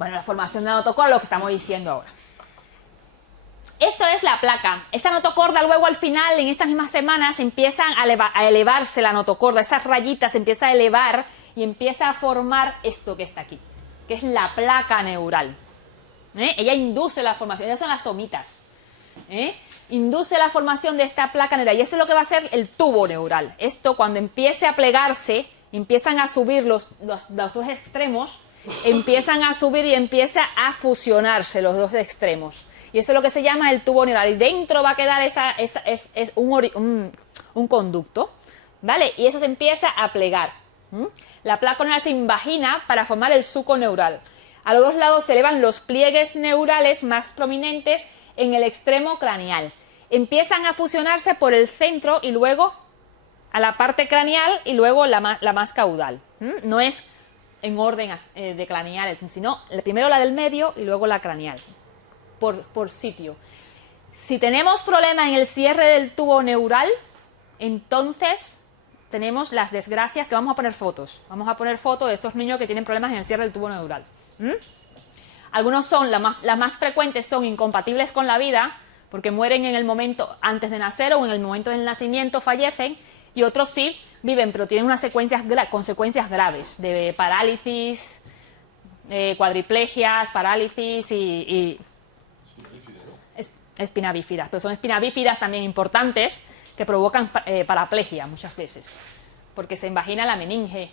Bueno, la formación de la notocorda, lo que estamos diciendo ahora. Esto es la placa. Esta notocorda luego al final, en estas mismas semanas, empiezan a elevarse la notocorda. Esas rayitas se empieza a elevar y empieza a formar esto que está aquí, que es la placa neural. Ella induce la formación, ellas son las somitas. Induce la formación de esta placa neural y eso es lo que va a ser el tubo neural. Esto cuando empiece a plegarse, empiezan a subir los dos extremos, empiezan a subir y empieza a fusionarse los dos extremos. Y eso es lo que se llama el tubo neural. Y dentro va a quedar un conducto, ¿vale? Y eso se empieza a plegar. La placa neural se invagina para formar el suco neural. A los dos lados se elevan los pliegues neurales más prominentes en el extremo craneal. Empiezan a fusionarse por el centro y luego a la parte craneal y luego la más caudal. No es en orden de craneales, sino primero la del medio y luego la craneal, por sitio. Si tenemos problema en el cierre del tubo neural, entonces tenemos las desgracias que vamos a poner fotos. Vamos a poner fotos de estos niños que tienen problemas en el cierre del tubo neural. Algunos son, las más frecuentes son incompatibles con la vida, porque mueren en el momento antes de nacer o en el momento del nacimiento fallecen, y otros sí viven, pero tienen unas consecuencias graves, de parálisis, cuadriplegias, parálisis y espina bífidas, pero son espinas bífidas también importantes que provocan paraplegia muchas veces, porque se invagina la meninge.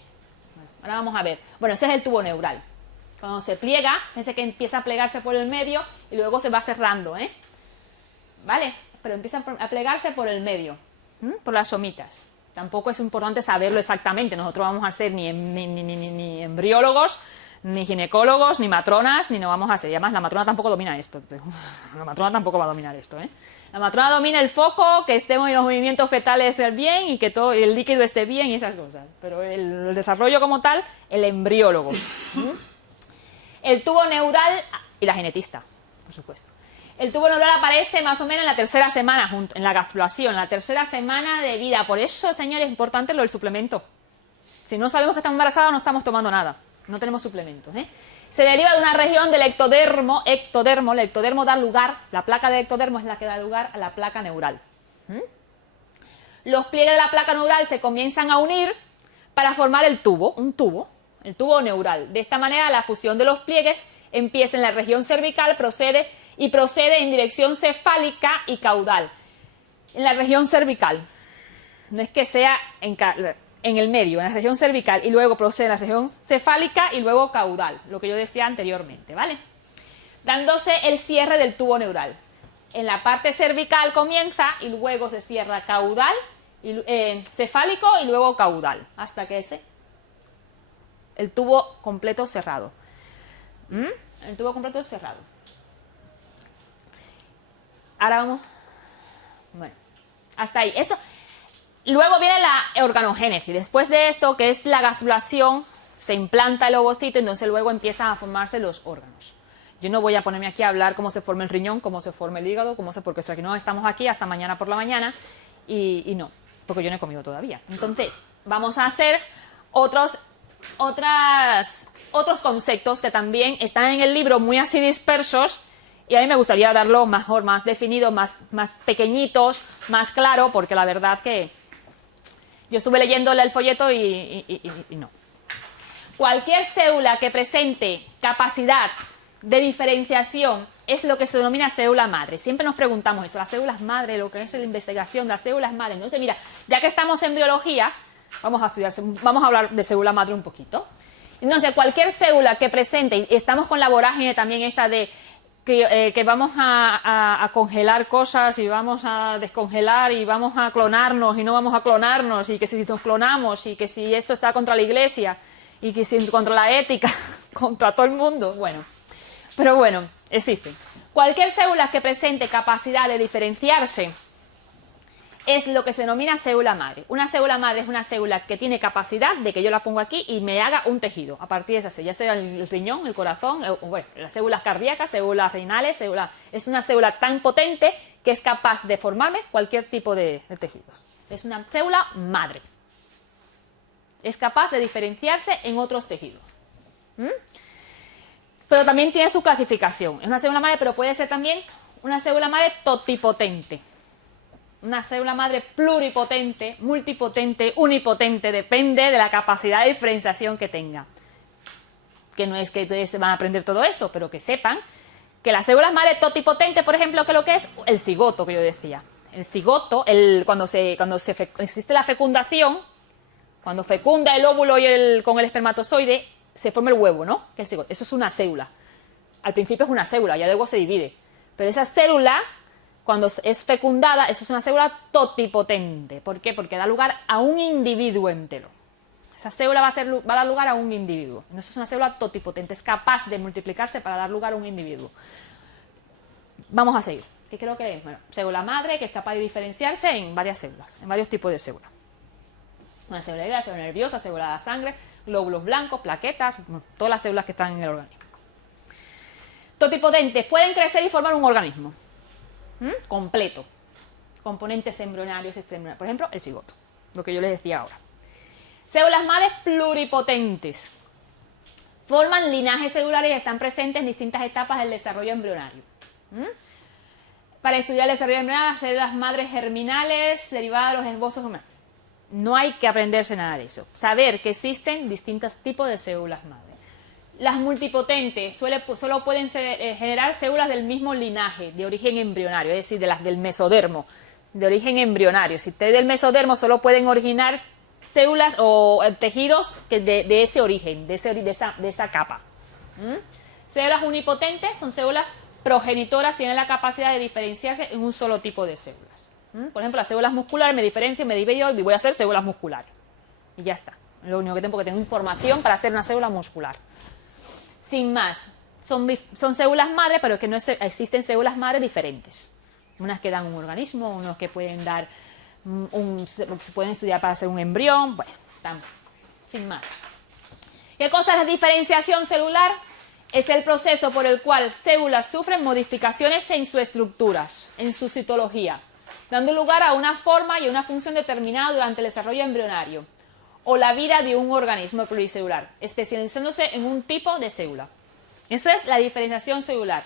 Ahora vamos a ver. Bueno, este es el tubo neural. Cuando se pliega, fíjense que empieza a plegarse por el medio y luego se va cerrando, ¿vale? Pero empieza a plegarse por el medio, por las somitas. Tampoco es importante saberlo exactamente. Nosotros vamos a ser ni embriólogos, ni ginecólogos, ni matronas, ni no vamos a ser. Y además la matrona tampoco domina esto. La matrona tampoco va a dominar esto, La matrona domina el foco, que estemos en los movimientos fetales bien y que todo el líquido esté bien y esas cosas. Pero el desarrollo como tal, el embriólogo. El tubo neural y la genetista, por supuesto. El tubo neural aparece más o menos en la tercera semana, en la gastrulación, la tercera semana de vida. Por eso, señores, es importante lo del suplemento. Si no sabemos que estamos embarazadas, no estamos tomando nada. No tenemos suplementos. Se deriva de una región del ectodermo. El ectodermo da lugar, la placa del ectodermo es la que da lugar a la placa neural. Los pliegues de la placa neural se comienzan a unir para formar el tubo neural. De esta manera, la fusión de los pliegues empieza en la región cervical, procede en dirección cefálica y caudal. En la región cervical. No es que sea en el medio, en la región cervical, y luego procede en la región cefálica y luego caudal, lo que yo decía anteriormente, ¿vale? Dándose el cierre del tubo neural. En la parte cervical comienza y luego se cierra caudal, cefálico y luego caudal, hasta que el tubo completo cerrado. El tubo completo cerrado. Ahora vamos. Bueno, hasta ahí. Eso. Luego viene la organogénesis. Después de esto, que es la gastrulación, se implanta el ovocito y entonces luego empiezan a formarse los órganos. Yo no voy a ponerme aquí a hablar cómo se forma el riñón, cómo se forma el hígado, porque si no estamos aquí hasta mañana por la mañana y no, porque yo no he comido todavía. Entonces, vamos a hacer otros conceptos que también están en el libro muy así dispersos y a mí me gustaría darlo mejor, más definido, más pequeñitos, más claro, porque la verdad que yo estuve leyéndole el folleto y no. Cualquier célula que presente capacidad de diferenciación es lo que se denomina célula madre. Siempre nos preguntamos eso, las células madre, lo que es la investigación de las células madre. Entonces, mira, ya que estamos en biología, vamos a hablar de célula madre un poquito. Entonces, cualquier célula que presente, y estamos con la vorágine también esta de que vamos a congelar cosas y vamos a descongelar y vamos a clonarnos y no vamos a clonarnos y que si nos clonamos y que si esto está contra la iglesia y que si contra la ética, contra todo el mundo, bueno. Pero bueno, existen. Cualquier célula que presente capacidad de diferenciarse es lo que se denomina célula madre. Una célula madre es una célula que tiene capacidad de que yo la pongo aquí y me haga un tejido a partir de esa célula, ya sea el riñón, el corazón, bueno, las células cardíacas, células renales, es una célula tan potente que es capaz de formarme cualquier tipo de tejidos. Es una célula madre. Es capaz de diferenciarse en otros tejidos. pero también tiene su clasificación. Es una célula madre, pero puede ser también una célula madre totipotente. Una célula madre pluripotente, multipotente, unipotente, depende de la capacidad de diferenciación que tenga. Que no es que ustedes se van a aprender todo eso, pero que sepan que las células madre totipotentes, por ejemplo, que lo que es el cigoto, que yo decía. El cigoto, cuando existe la fecundación, cuando fecunda el óvulo con el espermatozoide, se forma el huevo, ¿no? Que es el cigoto. Eso es una célula. Al principio es una célula, ya luego se divide. Pero esa célula, cuando es fecundada, eso es una célula totipotente. ¿Por qué? Porque da lugar a un individuo entero. Esa célula va a dar lugar a un individuo. Entonces es una célula totipotente, es capaz de multiplicarse para dar lugar a un individuo. Vamos a seguir. ¿Qué creo que es? Bueno, célula madre que es capaz de diferenciarse en varias células, en varios tipos de células. Una célula de célula nerviosa, célula de sangre, glóbulos blancos, plaquetas, todas las células que están en el organismo. Totipotentes pueden crecer y formar un organismo completo. Componentes embrionarios, extraembrionarios. Por ejemplo, el cigoto, lo que yo les decía ahora. Células madres pluripotentes. Forman linajes celulares y están presentes en distintas etapas del desarrollo embrionario. Para estudiar el desarrollo embrionario, células madres germinales, derivadas de los esbozos humanos. No hay que aprenderse nada de eso. Saber que existen distintos tipos de células madres. Las multipotentes solo pueden generar células del mismo linaje, de origen embrionario, es decir, de las del mesodermo, de origen embrionario. Si ustedes del mesodermo solo pueden originar células o tejidos de ese origen, de esa capa. Células unipotentes son células progenitoras, tienen la capacidad de diferenciarse en un solo tipo de células. Por ejemplo, las células musculares me diferencio, me divido y voy a hacer células musculares. Y ya está. Lo único que tengo, porque tengo información para hacer una célula muscular. Sin más. Son células madre, pero que no existen células madre diferentes. Unas que dan un organismo, unos que pueden dar se pueden estudiar para hacer un embrión. Bueno, sin más. ¿Qué cosa es la diferenciación celular? Es el proceso por el cual células sufren modificaciones en sus estructuras, en su citología, dando lugar a una forma y una función determinada durante el desarrollo embrionario o la vida de un organismo pluricelular, especializándose en un tipo de célula. Eso es la diferenciación celular.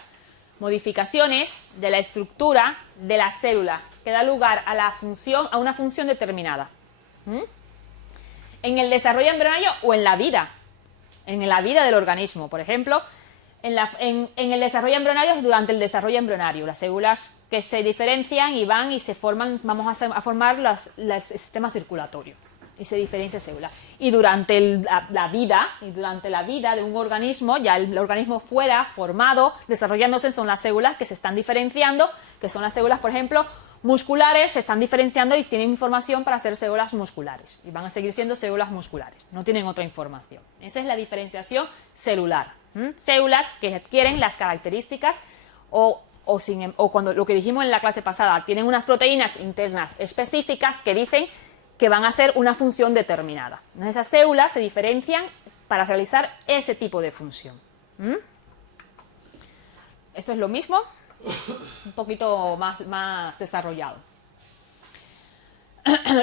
Modificaciones de la estructura de la célula que da lugar a una función determinada. En el desarrollo embrionario o en la vida del organismo. Por ejemplo, en el desarrollo embrionario es durante el desarrollo embrionario. Las células que se diferencian y van y se forman, vamos a formar el sistema circulatorio. Y se diferencia célula. Y durante la vida de un organismo, ya el organismo fuera formado, desarrollándose, son las células que se están diferenciando, que son las células, por ejemplo, musculares, se están diferenciando y tienen información para ser células musculares. Y van a seguir siendo células musculares, no tienen otra información. Esa es la diferenciación celular. Células que adquieren las características o cuando lo que dijimos en la clase pasada, tienen unas proteínas internas específicas que dicen que van a hacer una función determinada. Entonces, esas células se diferencian para realizar ese tipo de función. Esto es lo mismo, un poquito más desarrollado.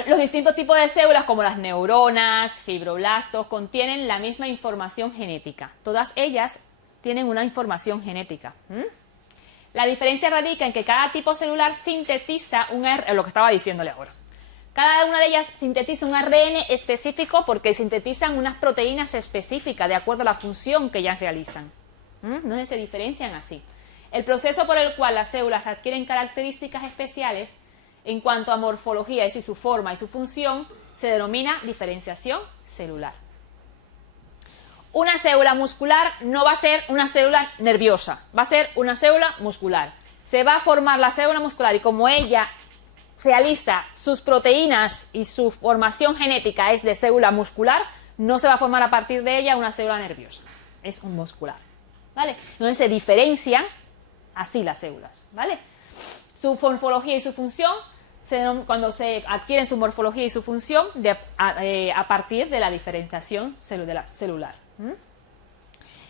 Los distintos tipos de células, como las neuronas, fibroblastos, contienen la misma información genética. Todas ellas tienen una información genética. La diferencia radica en que cada tipo celular sintetiza lo que estaba diciéndole ahora. Cada una de ellas sintetiza un ARN específico porque sintetizan unas proteínas específicas de acuerdo a la función que ellas realizan. Entonces se diferencian así. El proceso por el cual las células adquieren características especiales en cuanto a morfología, es decir, su forma y su función, se denomina diferenciación celular. Una célula muscular no va a ser una célula nerviosa, va a ser una célula muscular. Se va a formar la célula muscular y como ella realiza sus proteínas y su formación genética es de célula muscular, no se va a formar a partir de ella una célula nerviosa, es un muscular, ¿vale? Entonces se diferencian así las células, ¿vale? Su morfología y su función, cuando se adquieren su morfología y su función a partir de la diferenciación celular.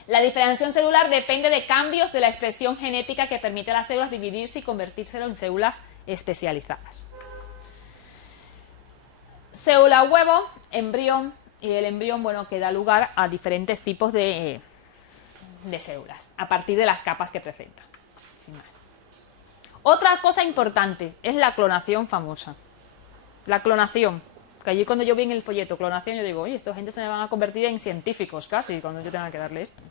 La diferenciación celular depende de cambios de la expresión genética que permite a las células dividirse y convertirse en células especializadas. Célula huevo, embrión, y el embrión, bueno, que da lugar a diferentes tipos de de células, a partir de las capas que presenta. Sin más. Otra cosa importante es la clonación famosa. La clonación. Que allí cuando yo vi en el folleto clonación, yo digo, oye, esta gente se me van a convertir en científicos casi, cuando yo tenga que darle esto.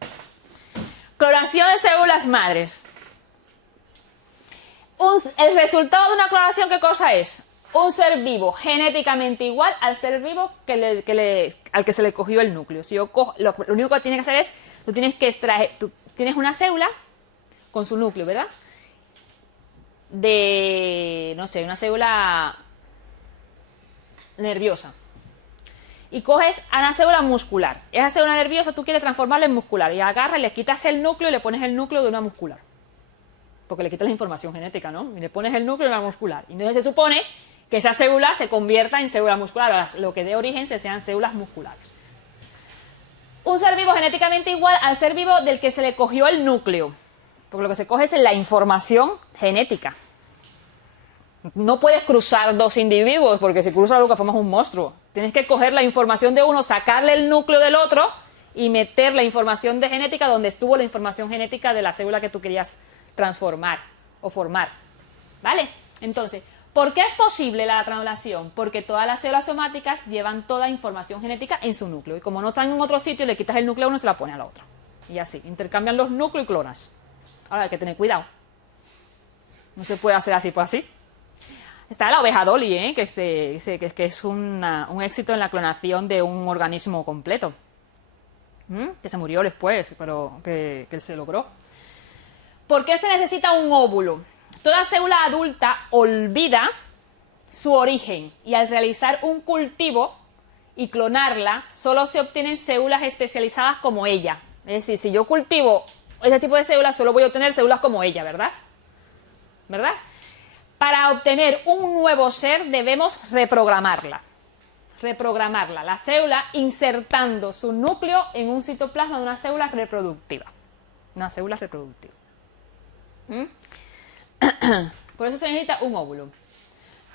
Clonación de células madres. El resultado de una clonación, ¿qué cosa es? Un ser vivo genéticamente igual al ser vivo al que se le cogió el núcleo. Si yo cojo, lo único que tienes que hacer es, tú tienes que extraer, tú tienes una célula con su núcleo, ¿verdad? De, no sé, una célula nerviosa. Y coges a una célula muscular. Esa célula nerviosa tú quieres transformarla en muscular. Y agarras, le quitas el núcleo y le pones el núcleo de una muscular. Porque le quitas la información genética, ¿no? Y le pones el núcleo de una muscular. Y entonces se supone que esa célula se convierta en célula muscular. Lo que dé origen sean células musculares. Un ser vivo genéticamente igual al ser vivo del que se le cogió el núcleo. Porque lo que se coge es la información genética. No puedes cruzar dos individuos, porque si cruzas algo que formas un monstruo. Tienes que coger la información de uno, sacarle el núcleo del otro y meter la información de genética donde estuvo la información genética de la célula que tú querías transformar o formar. ¿Vale? Entonces, ¿por qué es posible la translación? Porque todas las células somáticas llevan toda información genética en su núcleo. Y como no están en otro sitio, le quitas el núcleo a uno y se la pone a la otra. Y así, intercambian los núcleos y clonas. Ahora hay que tener cuidado. No se puede hacer así, pues así. Está la oveja Dolly, que es un éxito en la clonación de un organismo completo. Que se murió después, pero que se logró. ¿Por qué se necesita un óvulo? Toda célula adulta olvida su origen y al realizar un cultivo y clonarla, solo se obtienen células especializadas como ella. Es decir, si yo cultivo este tipo de células, solo voy a obtener células como ella, ¿verdad? ¿Verdad? Para obtener un nuevo ser debemos reprogramarla. Reprogramarla, la célula insertando su núcleo en un citoplasma de una célula reproductiva. Una célula reproductiva. Por eso se necesita un óvulo.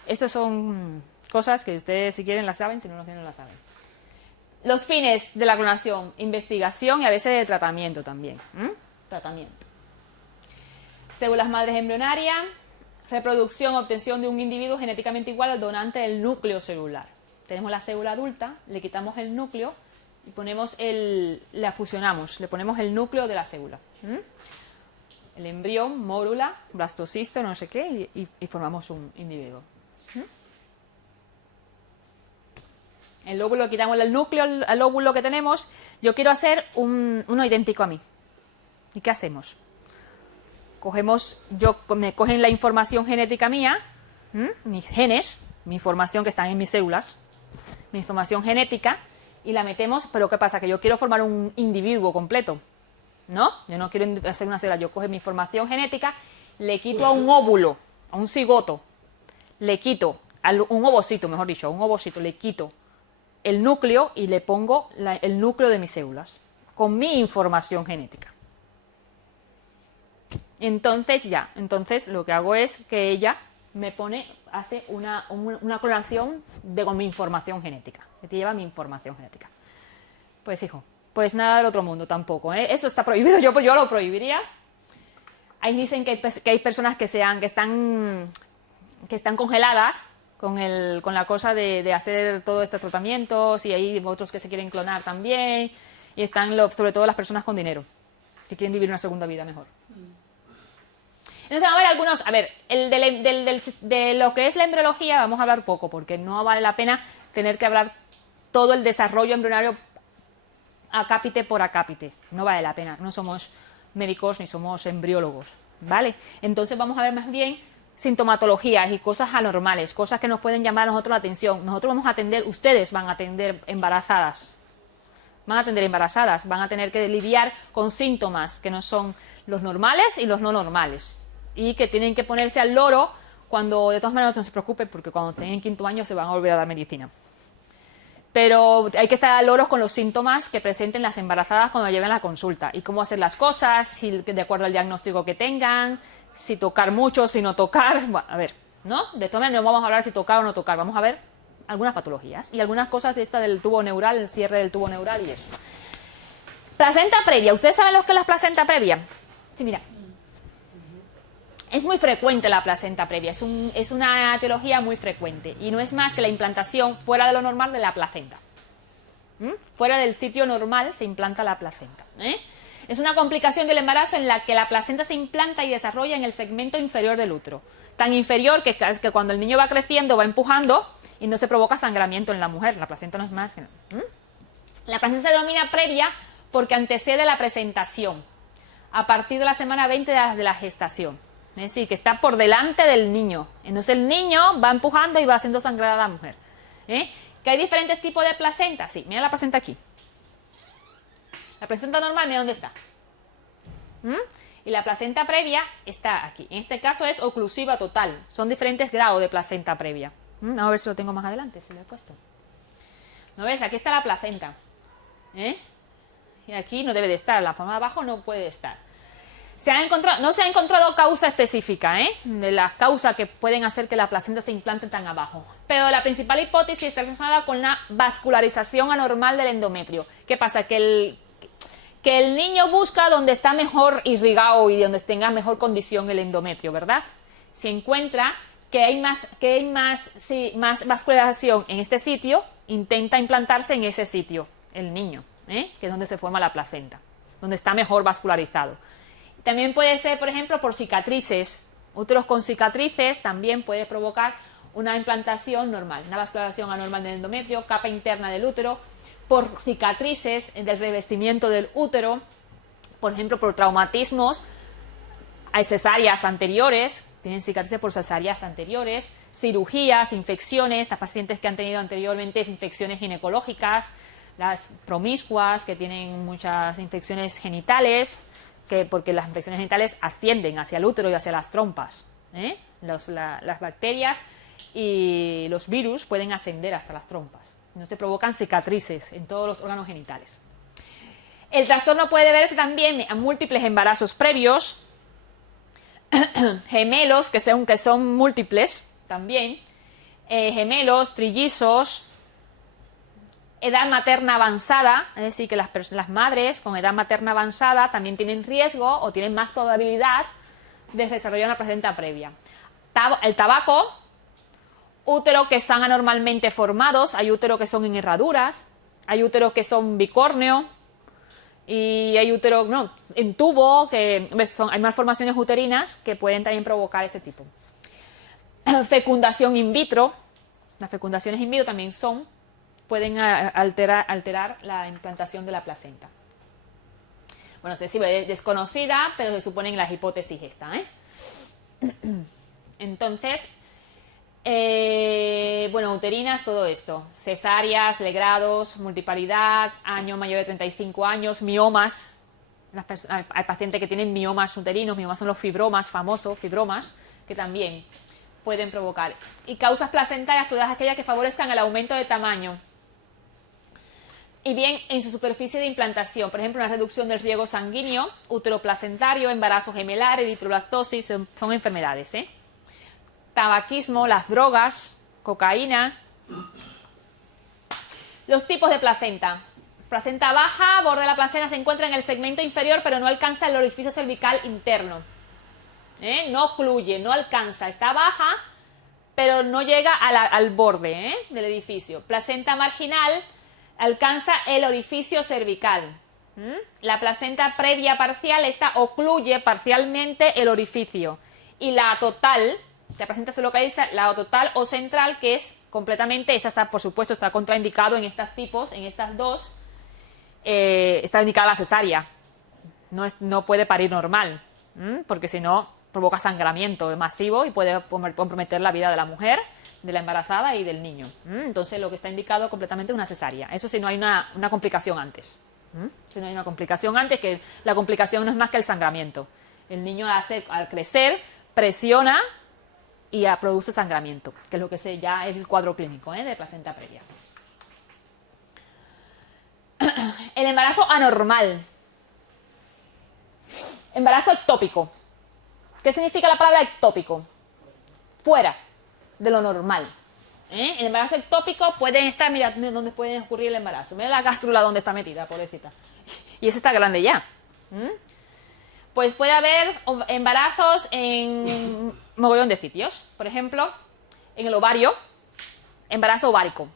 Estas son cosas que ustedes si quieren las saben, si no las tienen no las saben. Los fines de la clonación, investigación y a veces de tratamiento también. Tratamiento. Células madres embrionarias. Reproducción, obtención de un individuo genéticamente igual al donante del núcleo celular. Tenemos la célula adulta, le quitamos el núcleo y ponemos la fusionamos, le ponemos el núcleo de la célula. El embrión, mórula, blastocisto, no sé qué, y formamos un individuo. El óvulo, quitamos el núcleo al óvulo que tenemos. Yo quiero hacer uno idéntico a mí. ¿Y qué hacemos? Me cogen la información genética mía, mis genes, mi información que están en mis células, mi información genética, y la metemos, pero ¿qué pasa? Que yo quiero formar un individuo completo, ¿no? Yo no quiero hacer una célula, yo cojo mi información genética, le quito a un óvulo, a un cigoto, le quito, un ovocito, mejor dicho, a un ovocito, le quito el núcleo y le pongo el núcleo de mis células, con mi información genética. Entonces lo que hago es que ella hace una clonación con mi información genética, que te lleva mi información genética. Pues hijo, pues nada del otro mundo tampoco, ¿eh? Eso está prohibido, yo lo prohibiría. Ahí dicen que hay personas que están congeladas con la cosa de hacer todos estos tratamientos, y hay otros que se quieren clonar también, y están sobre todo las personas con dinero, que quieren vivir una segunda vida mejor. Entonces vamos a ver algunos, de lo que es la embriología vamos a hablar poco, porque no vale la pena tener que hablar todo el desarrollo embrionario acápite por acápite, no vale la pena, no somos médicos ni somos embriólogos, ¿vale? Entonces vamos a ver más bien sintomatologías y cosas anormales, cosas que nos pueden llamar a nosotros la atención. Nosotros vamos a atender, ustedes van a atender embarazadas, van a tener que lidiar con síntomas que no son los normales y los no normales, y que tienen que ponerse al loro cuando, de todas maneras no se preocupen, porque cuando tengan quinto año se van a volver a dar medicina. Pero hay que estar al loro con los síntomas que presenten las embarazadas cuando lleven la consulta, y cómo hacer las cosas, de acuerdo al diagnóstico que tengan, si tocar mucho, si no tocar, bueno, a ver, ¿no? De todas maneras no vamos a hablar si tocar o no tocar, vamos a ver algunas patologías y algunas cosas de esta del tubo neural, el cierre del tubo neural y eso. Placenta previa. ¿Ustedes saben lo que es la placenta previa? Sí, mira. Es muy frecuente la placenta previa. Es una etiología muy frecuente. Y no es más que la implantación fuera de lo normal de la placenta. Fuera del sitio normal se implanta la placenta. Es una complicación del embarazo en la que la placenta se implanta y desarrolla en el segmento inferior del útero. Tan inferior que cuando el niño va creciendo va empujando y no se provoca sangramiento en la mujer. La placenta no es más que... La placenta se denomina previa porque antecede la presentación a partir de la semana 20 de la gestación. Es decir, que está por delante del niño. Entonces el niño va empujando y va haciendo sangrar a la mujer. ¿Que hay diferentes tipos de placenta? Sí, mira la placenta aquí. La placenta normal, mira dónde está. Y la placenta previa está aquí. En este caso es oclusiva total. Son diferentes grados de placenta previa. A ver si lo tengo más adelante, si lo he puesto. ¿No ves? Aquí está la placenta. Y aquí no debe de estar. La palma de abajo no puede estar. No se ha encontrado causa específica de las causas que pueden hacer que la placenta se implante tan abajo. Pero la principal hipótesis está relacionada con la vascularización anormal del endometrio. ¿Qué pasa? Que el niño busca donde está mejor irrigado y donde tenga mejor condición el endometrio, ¿verdad? Si encuentra que hay más vascularización en este sitio, intenta implantarse en ese sitio, el niño, que es donde se forma la placenta, donde está mejor vascularizado. También puede ser, por ejemplo, por cicatrices. Úteros con cicatrices también puede provocar una implantación normal, una vascularización anormal del endometrio, capa interna del útero, por cicatrices del revestimiento del útero, por ejemplo, por traumatismos, hay cesáreas anteriores, tienen cicatrices por cesáreas anteriores, cirugías, infecciones, a pacientes que han tenido anteriormente infecciones ginecológicas, las promiscuas, que tienen muchas infecciones genitales, porque las infecciones genitales ascienden hacia el útero y hacia las trompas. Las bacterias y los virus pueden ascender hasta las trompas. No se provocan cicatrices en todos los órganos genitales. El trastorno puede deberse también a múltiples embarazos previos, gemelos que son múltiples también, gemelos, trillizos, edad materna avanzada, es decir, que las madres con edad materna avanzada también tienen riesgo o tienen más probabilidad de desarrollar una placenta previa. El tabaco, úteros que están anormalmente formados, hay úteros que son en herraduras, hay úteros que son bicórneo y hay úteros en tubo, que hay malformaciones uterinas que pueden también provocar ese tipo. Fecundación in vitro, las fecundaciones in vitro también pueden alterar la implantación de la placenta. Bueno, es desconocida, pero se supone en las hipótesis esta. Entonces, uterinas, todo esto. Cesáreas, legrados, multiparidad, año mayor de 35 años, miomas. Hay pacientes que tienen miomas uterinos, miomas son los fibromas, famosos fibromas, que también pueden provocar. Y causas placentarias, todas aquellas que favorezcan el aumento de tamaño. Y bien, en su superficie de implantación, por ejemplo, una reducción del riego sanguíneo, útero placentario, embarazo gemelar, eritroblastosis, son enfermedades. Tabaquismo, las drogas, cocaína. Los tipos de placenta. Placenta baja, borde de la placenta se encuentra en el segmento inferior, pero no alcanza el orificio cervical interno. No ocluye, no alcanza, está baja, pero no llega al borde del edificio. Placenta marginal alcanza el orificio cervical. La placenta previa parcial, esta ocluye parcialmente el orificio. Y la total, la placenta se localiza, la total o central, que es completamente, esta está, por supuesto, está contraindicado en estos tipos, en estas dos, está indicada la cesárea. No puede parir normal, porque si no provoca sangramiento masivo y puede comprometer la vida de la mujer, de la embarazada y del niño. Entonces lo que está indicado completamente es una cesárea. Eso si no hay una complicación antes. Si no hay una complicación antes, que la complicación no es más que el sangramiento. El niño al crecer, presiona y produce sangramiento, que es lo que ya es el cuadro clínico de placenta previa. El embarazo anormal. Embarazo ectópico. ¿Qué significa la palabra ectópico? Fuera de lo normal. El embarazo ectópico pueden estar, mira dónde puede ocurrir el embarazo. Mira la gástrula donde está metida, pobrecita. y ese está grande ya. Pues puede haber embarazos en mogollón de sitios. Por ejemplo, en el ovario, embarazo ovárico.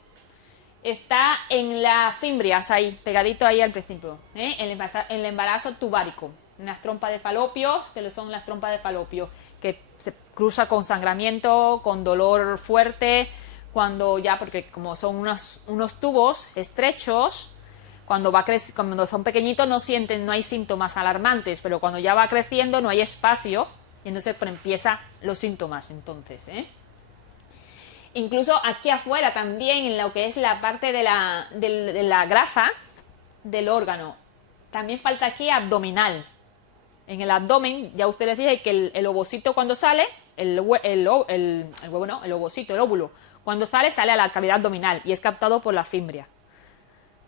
Está en las fimbrias, ahí, pegadito ahí al principio, en el embarazo tubárico, en las trompas de falopio, que son las trompas de falopio, que se cruza con sangramiento, con dolor fuerte, cuando ya, porque como son unos tubos estrechos, cuando son pequeñitos no hay síntomas alarmantes, pero cuando ya va creciendo no hay espacio, y entonces empiezan los síntomas, entonces, Incluso aquí afuera también, en lo que es la parte de la grasa del órgano. También falta aquí abdominal. En el abdomen, ya ustedes dije que el ovocito cuando sale, el ovocito, el óvulo, cuando sale a la cavidad abdominal y es captado por la fimbria.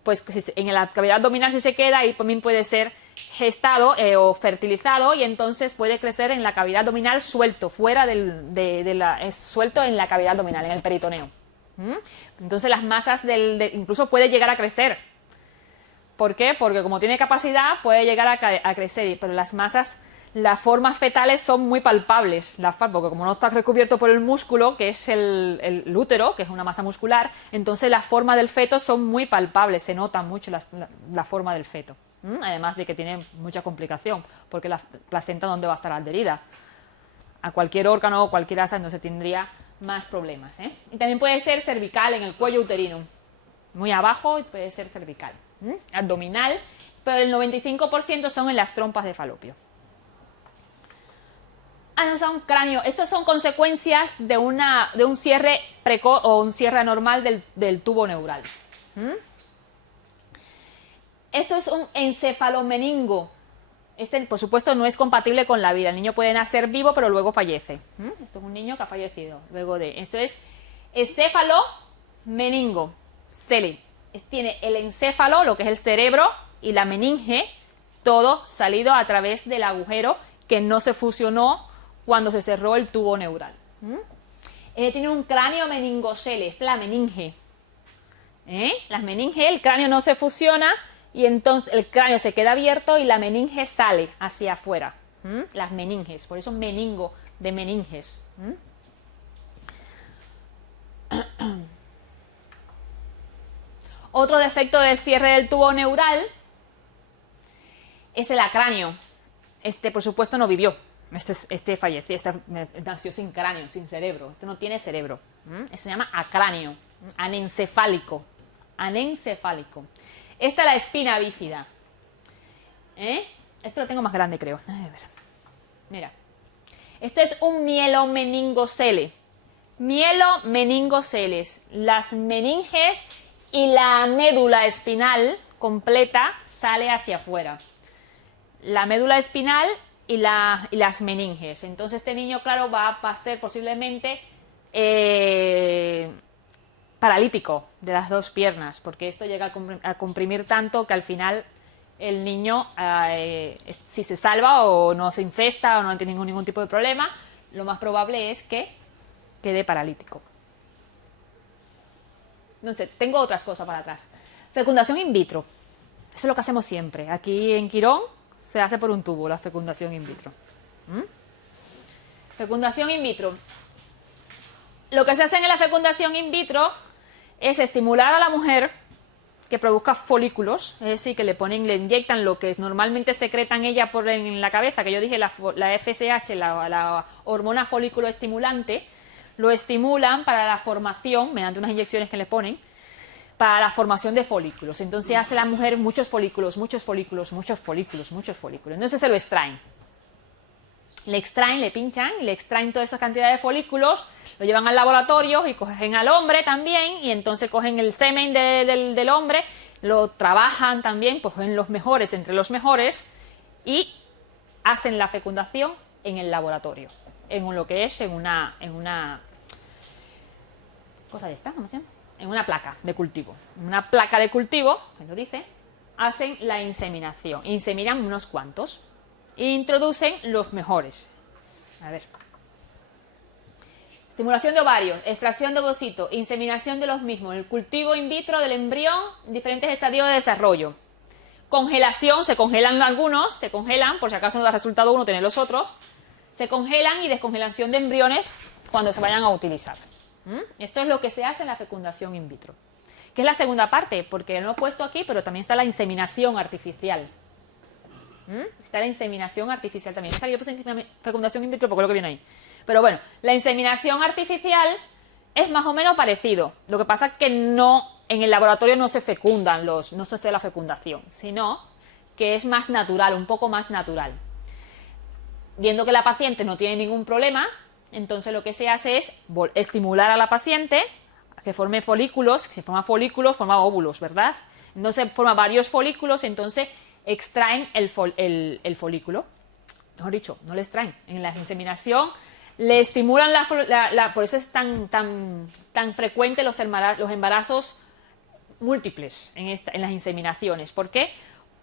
Pues en la cavidad abdominal si se queda, y también puede ser gestado o fertilizado, y entonces puede crecer en la cavidad abdominal suelto, fuera suelto en la cavidad abdominal, en el peritoneo. Entonces las masas incluso puede llegar a crecer. ¿Por qué? Porque como tiene capacidad puede llegar a crecer, pero las formas fetales son muy palpables, porque como no está recubierto por el músculo, que es el útero, que es una masa muscular, entonces las formas del feto son muy palpables, se nota mucho la forma del feto. Además de que tiene mucha complicación, porque la placenta ¿dónde va a estar adherida? A cualquier órgano o cualquier asa, entonces tendría más problemas. Y también puede ser cervical, en el cuello uterino, muy abajo, y puede ser cervical, abdominal, pero el 95% son en las trompas de falopio. No son cráneo. Estas son consecuencias de un cierre precoz o un cierre anormal del tubo neural. Esto es un encefalomeningo. Este, por supuesto, no es compatible con la vida. El niño puede nacer vivo, pero luego fallece. Esto es un niño que ha fallecido. Esto es encefalomeningo. Tiene el encéfalo, lo que es el cerebro, y la meninge, todo salido a través del agujero que no se fusionó cuando se cerró el tubo neural. Tiene un cráneo meningocele, es la meninge. Las meninges, el cráneo no se fusiona y entonces el cráneo se queda abierto y la meninge sale hacia afuera. Las meninges, por eso meningo de meninges. Otro defecto del cierre del tubo neural es el acráneo. Este, por supuesto, no vivió. Este falleció, nació sin cráneo, sin cerebro. Este no tiene cerebro. Eso se llama acráneo, anencefálico. Anencefálico. Esta es la espina bífida. Este lo tengo más grande, creo. A ver. Mira. Este es un mielomeningocele. Mielomeningoceles. Las meninges y la médula espinal completa sale hacia afuera. La médula espinal y las meninges. Entonces este niño, claro, va a ser posiblemente paralítico de las dos piernas, porque esto llega a comprimir tanto que al final el niño, si se salva o no se infesta o no tiene ningún tipo de problema, lo más probable es que quede paralítico. No sé, tengo otras cosas para atrás. Fecundación in vitro. Eso es lo que hacemos siempre. Aquí en Quirón se hace por un tubo la fecundación in vitro. Fecundación in vitro. Lo que se hace en la fecundación in vitro es estimular a la mujer que produzca folículos, es decir, que le inyectan lo que normalmente secretan ella en la cabeza, que yo dije la FSH, la hormona folículo estimulante, lo estimulan para la formación, mediante unas inyecciones que le ponen, para la formación de folículos. Entonces hace la mujer muchos folículos. Entonces se lo extraen. Le pinchan y le extraen toda esa cantidad de folículos, lo llevan al laboratorio y cogen al hombre también, y entonces cogen el semen del hombre, lo trabajan también, pues en los mejores, entre los mejores, y hacen la fecundación en el laboratorio, en una cosa de esta, ¿cómo se llama? En una placa de cultivo. En una placa de cultivo, me lo dice, hacen la inseminación. Inseminan unos cuantos. E introducen los mejores. A ver. Estimulación de ovarios, extracción de ovocito, inseminación de los mismos, el cultivo in vitro del embrión, diferentes estadios de desarrollo. congelación, se congelan algunos, se congelan, por si acaso no da resultado uno, tener los otros, se congelan, y descongelación de embriones cuando se vayan a utilizar. Esto es lo que se hace en la fecundación in vitro. ¿Qué es la segunda parte? Porque no he puesto aquí, pero también está la inseminación artificial. Está la inseminación artificial también. Esta yo puse fecundación in vitro porque es lo que viene ahí. Pero bueno, la inseminación artificial es más o menos parecido. Lo que pasa es que no, en el laboratorio no se fecundan no se hace la fecundación, sino que es más natural, un poco más natural. Viendo que la paciente no tiene ningún problema, entonces lo que se hace es estimular a la paciente a que forme folículos. Si forma folículos, forma óvulos, ¿verdad? Entonces forma varios folículos, entonces extraen el folículo. Mejor dicho, no le extraen. En la inseminación le estimulan por eso es tan frecuente los embarazos múltiples en las inseminaciones. ¿Por qué?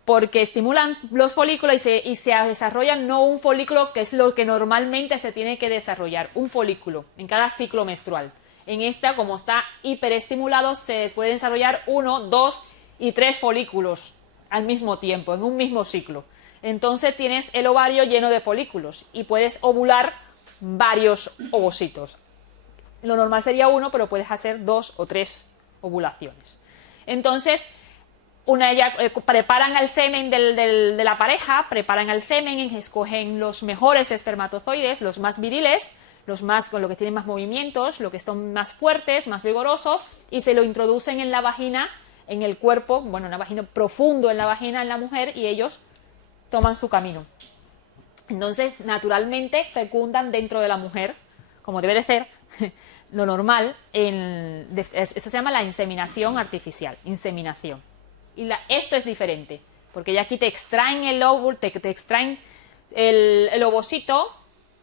Porque estimulan los folículos y se desarrollan no un folículo, que es lo que normalmente se tiene que desarrollar, un folículo en cada ciclo menstrual. En esta, como está hiperestimulado, se puede desarrollar 1, 2 y 3 folículos al mismo tiempo, en un mismo ciclo. Entonces tienes el ovario lleno de folículos y puedes ovular varios ovocitos. Lo normal sería 1, pero puedes hacer 2 o 3 ovulaciones. Entonces, preparan el semen de la pareja, preparan el semen, escogen los mejores espermatozoides, los más viriles, con lo que tienen más movimientos, los que son más fuertes, más vigorosos, y se lo introducen en la vagina, en el cuerpo, bueno, una vagina profundo en la vagina en la mujer, y ellos toman su camino. Entonces, naturalmente, fecundan dentro de la mujer, como debe de ser, lo normal. Eso se llama la inseminación artificial, inseminación. Y esto es diferente, porque ya aquí te extraen el óvulo, te extraen el ovocito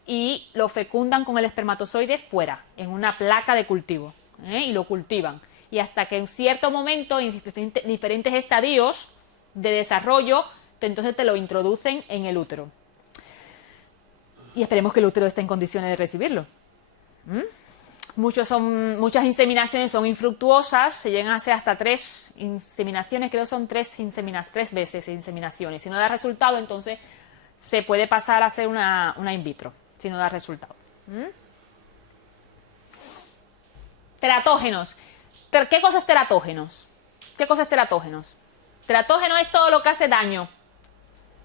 y lo fecundan con el espermatozoide fuera, en una placa de cultivo, y lo cultivan. Y hasta que en cierto momento, en diferentes estadios de desarrollo, entonces te lo introducen en el útero. Y esperemos que el útero esté en condiciones de recibirlo. Muchas inseminaciones son infructuosas, se llegan a hacer hasta 3 inseminaciones, creo que son 3 veces inseminaciones. Si no da resultado, entonces se puede pasar a hacer una in vitro, si no da resultado. Teratógenos. ¿Qué cosa es teratógenos? ¿Qué cosa es teratógenos? Teratógeno es todo lo que hace daño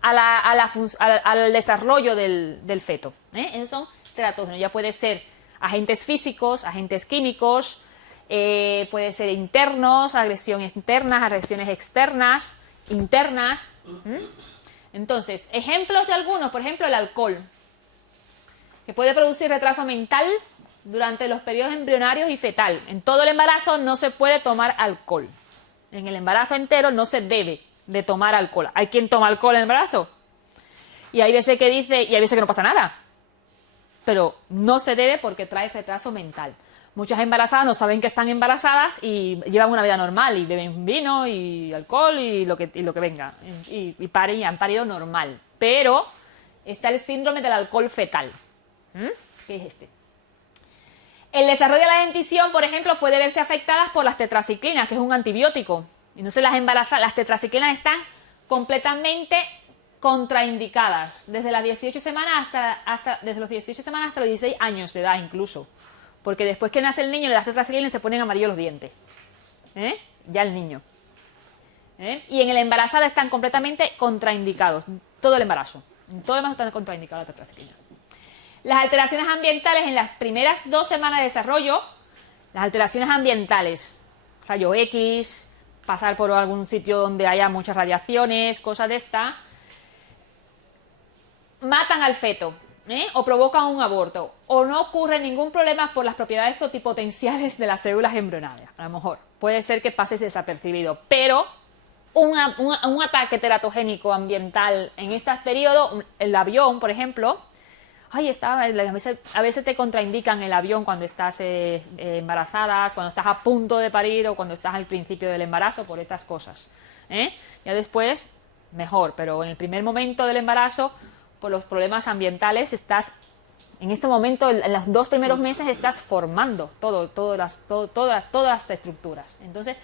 al desarrollo del feto. Esos son teratógenos. Ya puede ser agentes físicos, agentes químicos, puede ser internos, agresiones internas, agresiones externas, internas. Entonces, ejemplos de algunos, por ejemplo, el alcohol, que puede producir retraso mental durante los periodos embrionarios y fetal. En todo el embarazo no se puede tomar alcohol. En el embarazo entero no se debe de tomar alcohol. ¿Hay quien toma alcohol en el embarazo? Y hay veces que dice, y hay veces que no pasa nada. Pero no se debe porque trae retraso mental. Muchas embarazadas no saben que están embarazadas y llevan una vida normal y beben vino y alcohol y lo que venga. Y han parido normal. Pero está el síndrome del alcohol fetal. ¿Qué es este? El desarrollo de la dentición, por ejemplo, puede verse afectada por las tetraciclinas, que es un antibiótico. Y no se las tetraciclinas están completamente contraindicadas desde las 18 semanas desde los 18 semanas hasta los 16 años de edad incluso. Porque después que nace el niño le das tetraciclina y se ponen amarillos los dientes. Ya el niño. Y en el embarazada están completamente contraindicados. Todo el embarazo. En todo el embarazo están contraindicados la tetraciclina. Las alteraciones ambientales en las primeras 2 semanas de desarrollo, las alteraciones ambientales, rayo X, pasar por algún sitio donde haya muchas radiaciones, cosas de esta, matan al feto, o provocan un aborto, o no ocurre ningún problema por las propiedades totipotenciales de las células embrionarias. A lo mejor puede ser que pase desapercibido, pero un ataque teratogénico ambiental en este periodo, el avión, por ejemplo, a veces te contraindican el avión cuando estás embarazadas, cuando estás a punto de parir o cuando estás al principio del embarazo por estas cosas. Ya después, mejor, pero en el primer momento del embarazo, por los problemas ambientales, en este momento, en los 2 primeros meses, estás formando todas las estructuras. Entonces,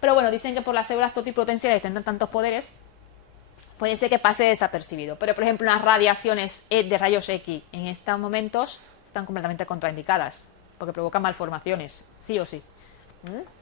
pero bueno, dicen que por las células totipotenciales tendrán tantos poderes puede ser que pase desapercibido. Pero, por ejemplo, unas radiaciones de rayos X en estos momentos están completamente contraindicadas, porque provocan malformaciones, sí o sí. ¿Mm?